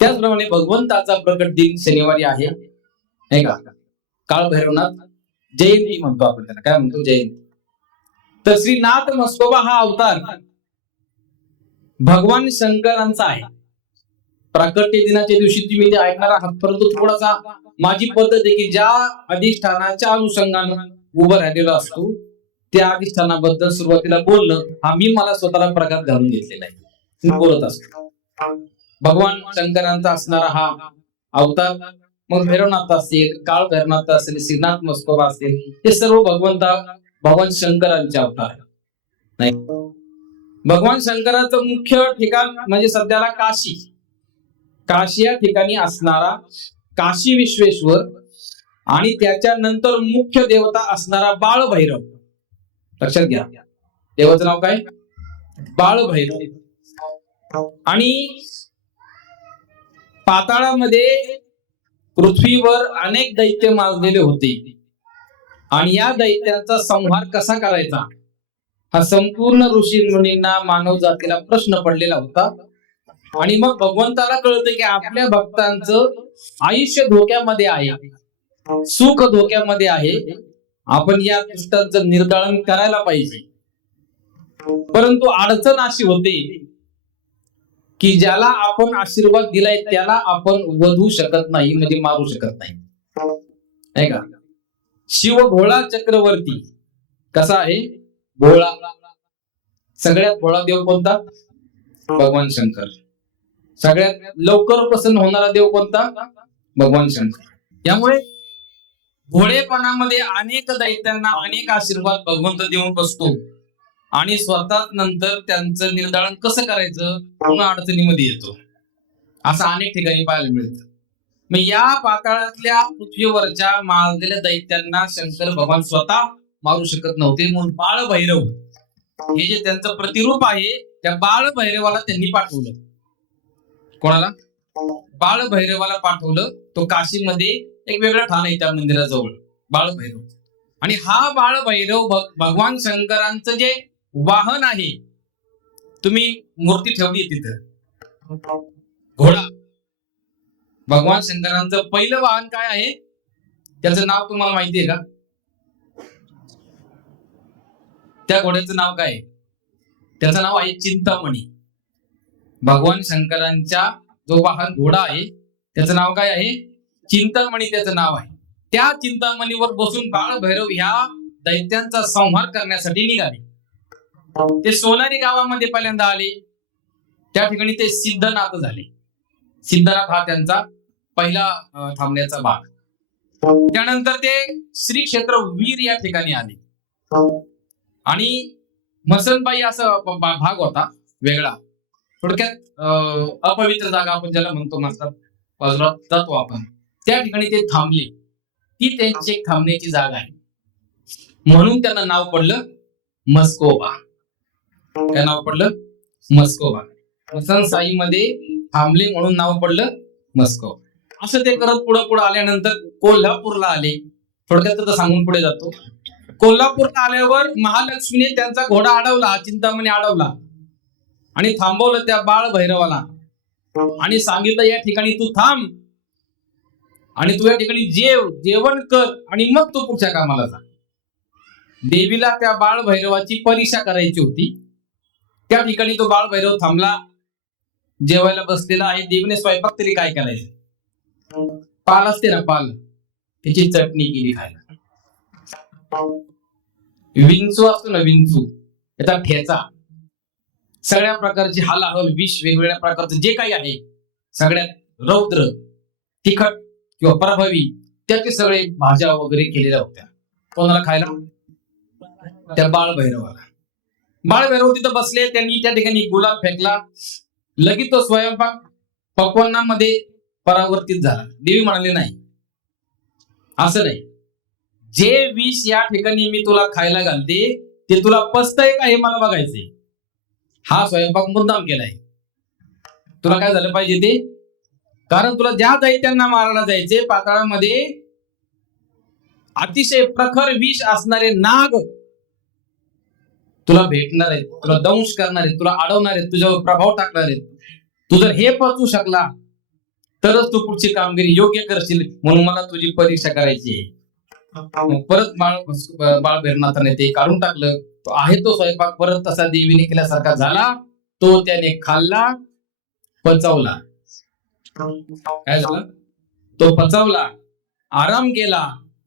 त्याचप्रमाणे भगवंताचा प्रकट दिन शनिवारी आहे, नाही का? काळ भैरवनाथ जयंती म्हणतो आपण त्याला. काय म्हणतो? जयंती. तर श्रीनाथ मस्कोबा हा अवतार भगवान शंकरांचा आहे. प्राकट्य दिनाच्या दिवशी तुम्ही ते ऐकणार आहात, परंतु थोडासा माझी पद्धत आहे की ज्या अधिष्ठानाच्या अनुषंगाने उभं राहिलेलो असतो त्या अधिष्ठानाबद्दल सुरुवातीला बोलणं हा मी मला स्वतःला प्रघात घालून घेतलेला आहे. मी बोलत असतो. भगवान शंकरांचा असणारा हा अवतार, मग भैरवनाथ असेल, काळ भैरवनाथ असेल, श्रीनाथ मस्कोबा असेल, हे सर्व भगवान शंकरांचे अवतार नाही. भगवान शंकराचं मुख्य ठिकाण म्हणजे सध्याला काशी. काशी या ठिकाणी असणारा काशी विश्वेश्वर आणि त्याच्यानंतर मुख्य देवता असणारा बाळभैरव. लक्षात घ्या, देवाचं नाव काय? बाळभैरव. आणि पाताळामध्ये पृथ्वीवर अनेक दैत्य माजलेले होते आणि या दैत्यांचा संहार कसा करायचा हा संपूर्ण ऋषी मुनींना, मानव जातीला प्रश्न पडलेला होता. आणि मग भगवंताला कळतं की आपल्या भक्तांचं आयुष्य धोक्यामध्ये आहे, सुख धोक्यामध्ये आहे, आपण या दुष्टांचं निर्दालन करायला पाहिजे. परंतु अडचण अशी होते की ज्याला आपण आशीर्वाद दिलाय त्याला आपण वधू शकत नाही, म्हणजे मारू शकत नाही का? शिव भोळा चक्रवर्ती कसा आहे? भोळा. सगळ्यात भोळा देव कोणता? भगवान शंकर. सगळ्यात लवकर प्रसन्न होणारा देव कोणता? भगवान शंकर. त्यामुळे भोळेपणामध्ये अनेक दैत्यांना अनेक आशीर्वाद भगवंत देऊन बसतो आणि स्वतः नंतर त्यांचं निर्दालन कसं करायचं पूर्ण अडचणीमध्ये येतो. असं अनेक ठिकाणी पाहायला मिळतं. मग या पाताळातल्या पृथ्वीवरच्या माजलेल्या दैत्यांना शंकर भगवान स्वतः मारू शकत नव्हते, म्हणून बाळभैरव हे जे त्यांचं प्रतिरूप आहे त्या बाळभैरवाला त्यांनी पाठवलं. कोणाला? बाळभैरवाला पाठवलं. तो काशीमध्ये एक वेगळं ठाण आहे त्या मंदिराजवळ, बाळभैरव. आणि हा बाळभैरव भगवान शंकरांचं जे वाहन आहे, तुम्ही मूर्ती ठेवली तिथं, घोडा. भगवान शंकरांचं पहिलं वाहन काय आहे? त्याचं नाव तुम्हाला माहिती आहे का? त्या घोड्याचं नाव काय आहे? त्याचं नाव आहे चिंतामणी. भगवान शंकरांच्या जो वाहन घोडा आहे त्याचं नाव काय आहे? चिंतामणी त्याचं नाव आहे. त्या चिंतामणीवर बसून बाळभैरव ह्या दैत्यांचा संहार करण्यासाठी निघाले. ते सोनारी गावामध्ये पहिल्यांदा आले. त्या ठिकाणी ते सिद्धनाथ झाले. सिद्धनाथ हा त्यांचा पहिला थांबण्याचा भाग. त्यानंतर ते श्री क्षेत्र वीर या ठिकाणी आले आणि मसनबाई असा भाग होता वेगळा. थोडक्यात अपवित्र जागा आपण ज्याला म्हणतो, म्हणतात बाजूला जातो आपण, त्या ठिकाणी ते थांबले. ती त्यांची एक थांबण्याची जागा आहे, म्हणून त्यांना नाव पडलं मस्कोबा. काय नाव पडलं? मस्कोबा. मसन साई मध्ये थांबले म्हणून नाव पडलं मस्कोबा. असं ते करत पुढे पुढे आल्यानंतर कोल्हापूरला आले. थोडक्यात तर सांगून पुढे जातो. कोल्हापूरला आल्यावर महालक्ष्मीने त्यांचा घोडा अडवला, चिंतामणी अडवला आणि थांबवलं त्या बाळभैरवाला आणि सांगितलं या ठिकाणी तू थांब आणि तू या ठिकाणी जेवण कर आणि मग तू पुढच्या कामाला जा. देवीला त्या बाळभैरवाची परीक्षा करायची होती. त्या ठिकाणी तो बाळभैरव थांबला, जेवायला बसलेला आहे. देवीने स्वयंपाक तरी काय करायचं? पाल असते ना, पाल, त्याची चटणी केली खायला. विंचू असतो ना, विंचू, त्याचा ठेचा, सगळ्या प्रकारची हालाहल, विष, वेगवेगळ्या प्रकारचं जे काही आहे, सगळ्यात रौद्र, तिखट किंवा प्रभावी त्याचे सगळे भाज्या वगैरे केलेल्या होत्या. कोणाला खायला? त्या बाळभैरवाला. बाळभैरव तिथं बसले. त्यांनी त्या ठिकाणी गुलाब फेकला. लगेच तो स्वयंपाक पक्वान्नामध्ये परावर्तित झाला. देवी म्हणाली नाही, असं नाही, जे विष या ठिकाणी मी तुला खायला घालते ते तुला पचतंय का हे मला बघायचंय. हा स्वयंपाक मुद्दाम केलाय. तुला काय झालं पाहिजे ते? कारण तुला ज्या दैत्यांना मारायला जायचे पाताळामध्ये अतिशय प्रखर विष असणारे नाग तुला भेटणार आहेत, तुला दंश करणार आहेत, तुला अडवणार आहेत, तुझ्यावर प्रभाव टाकणार आहेत. तू जर हे पचवू शकला तरच तू पुढची कामगिरी योग्य करशील, म्हणून मला तुझी परीक्षा करायची आहे. मग परत बाळ भैरवनाथाने ते काढून टाकलं. तो आहे तो स्वयंपाक परत तसा देवीने केल्यासारखा झाला. तो त्याने खाल्ला, पचवला. काय झालं? तो पचवला, आराम केला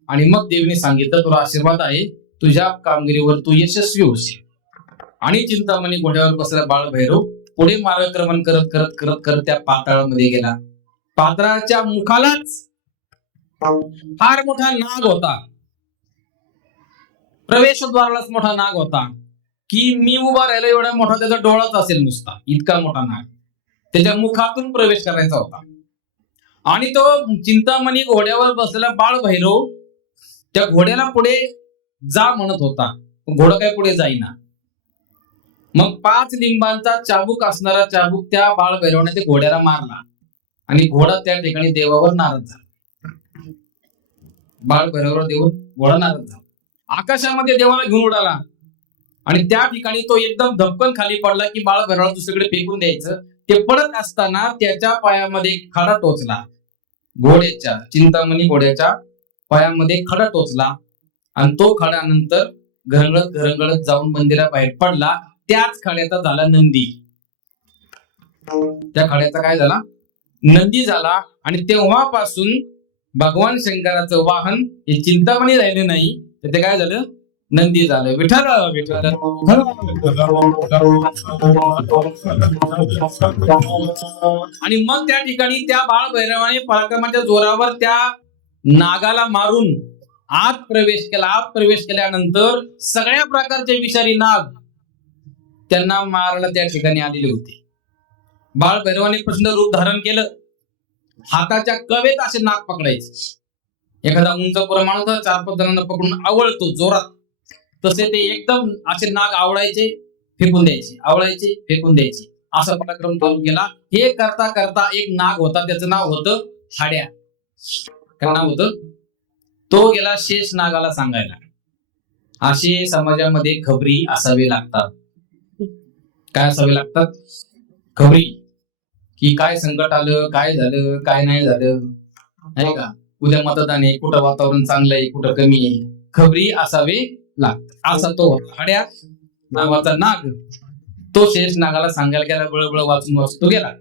आणि मग देवीने सांगितलं तुला आशीर्वाद आहे, तुझ्या कामगिरीवर तू यशस्वी होशील. आणि चिंतामणी घोड्यावर बसला बाळ भैरव पुढे मार्गक्रमण करत करत करत करत त्या पाताळामध्ये गेला. पाताळाच्या मुखालाच फार मोठा नाग होता. प्रवेशद्वारालाच मोठा नाग होता की मी उभा राहिलो एवढा मोठा त्याचा डोळाच असेल नुसता, इतका मोठा नाग. त्याच्या मुखातून प्रवेश करायचा होता. आणि तो चिंतामणी घोड्यावर बसलेला बाळ भैरव त्या घोड्याला पुढे जा म्हणत होता. घोडा काय पुढे जाईना. मग 5 लिंबांचा चाबूक असणारा चाबूक त्या बाळ भैरवाने ते घोड्याला मारला आणि घोडा त्या ठिकाणी देवावर नाराज झाला. बाळ भैरवावर देऊन घोडा नाराज झाला. आकाशामध्ये देवाला घेऊन उडाला आणि त्या ठिकाणी तो एकदम धपकन खाली पडला की बाळ भैरवाला दुसरीकडे फेकून द्यायचं. ते पडत असताना त्याच्या पायामध्ये खडा टोचला. घोड्याच्या चिंतामणी घोड्याच्या पायामध्ये खडा टोचला आणि तो खडा नंतर घरंगळत घरंगळत जाऊन मंदिराबाहेर पडला. त्याच खड्याचा झाला नंदी. त्या खड्याचा काय झाला? नंदी झाला. आणि तेव्हापासून भगवान शंकराचं वाहन हे चिंतामणी राहिले नाही, तर ते काय झालं? नंदी झालं. विठ्ठल विठ्ठल. आणि मग त्या ठिकाणी त्या बाळ भैरवाने पराक्रमाच्या जोरावर त्या नागाला मारून आत प्रवेश केला. आत प्रवेश केल्यानंतर सगळ्या प्रकारचे विषारी नाग त्यांना मारायला त्या ठिकाणी आलेले होते. बाळ भैरवाने प्रचंड रूप धारण केलं. हाताच्या कवेत असे नाग पकडायचे. एखादा उंच पुरा माणूस 4-5 जणांना पकडून आवळतो जोरात, तसे ते एकदम असे नाग आवळायचे, फेकून द्यायचे, आवळायचे, फेकून द्यायचे, असा पराक्रम चालू केला. हे करता करता एक नाग होता, त्याचं नाव होतं हाड्या. काय नाव होतं? तो गेला शेष नागाला सांगायला, असे समाजामध्ये खबरी असावे लागतात. काय असावे लागतात? खबरी. की काय संकट आलं, काय झालं, काय नाही झालं, नाही का? उद्या मतदान आहे, कुठं वातावरण चांगलं आहे, कुठं कमी आहे, खबरी असावे लागतात. असा तो हाड्या नावाचा नाग तो शेष नागाला सांगायला गेला. बळबळ वाचून वाचून तो गेला.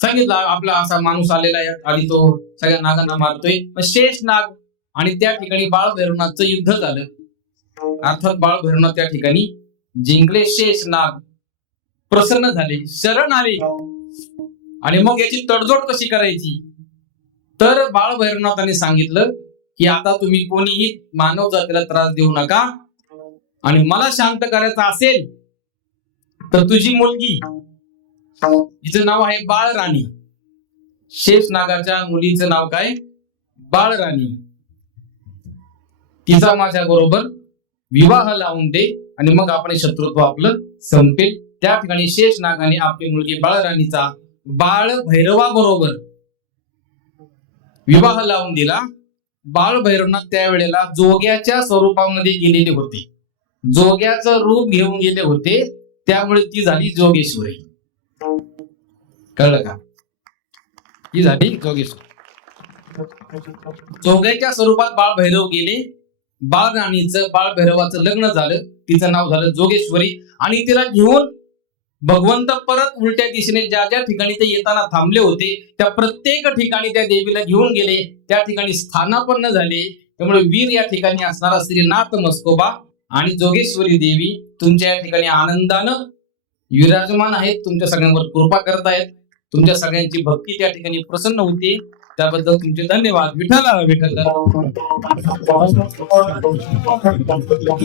सांगितलं आपला असा माणूस आलेला आहे आणि तो सगळ्या नागांना मारतोय. शेष नाग आणि त्या ठिकाणी बाळ भैरवनाथचं युद्ध झालं. अर्थात बाळ भैरवनाथ त्या ठिकाणी जिंकले. शेष नाग प्रसन्न झाले, शरण आले. आणि मग याची तडजोड कशी करायची, तर बाळ भैरवनाथाने सांगितलं की आता तुम्ही कोणीही मानव जातीला त्रास देऊ नका आणि मला शांत करायचं असेल तर तुझी मुलगी, हिचं नाव आहे बाळराणी. शेष नागाच्या मुलीचं नाव काय? बाळराणी. तिचा माझ्या बरोबर विवाह लावून दे आणि मग आपण शत्रुत्व आपलं संपेल. त्या ठिकाणी शेष नागाने आपली मुलगी बाळराणीचा बाळ भैरवा बरोबर विवाह लावून दिला. बाळ भैरवनाथ त्यावेळेला जोग्याच्या स्वरूपामध्ये गेलेले होते, जोग्याचं रूप घेऊन गेले होते, त्यामुळे ती झाली जोगेश्वरी. कळलं का? ही झाली जोगेश्वरी. जोग्याच्या स्वरूपात बाळ भैरव गेले. बाळराणीचं बाळ भैरवाचं लग्न झालं. तिचं नाव झालं जोगेश्वरी. आणि तिला घेऊन भगवंत परत उलट्या दिशेने ज्या ज्या ठिकाणी ते येताना थांबले होते त्या प्रत्येक ठिकाणी त्या देवीला घेऊन गेले. त्या ठिकाणी स्थानापन्न झाले. त्यामुळे वीर या ठिकाणी असणारा श्रीनाथ मस्कोबा आणि जोगेश्वरी देवी तुमच्या या ठिकाणी आनंदानं विराजमान आहेत. तुमच्या सगळ्यांवर कृपा करत आहेत. तुमच्या सगळ्यांची भक्ती त्या ठिकाणी प्रसन्न होते. त्याबद्दल तुमचे धन्यवाद. विठ्ठल विठ्ठल.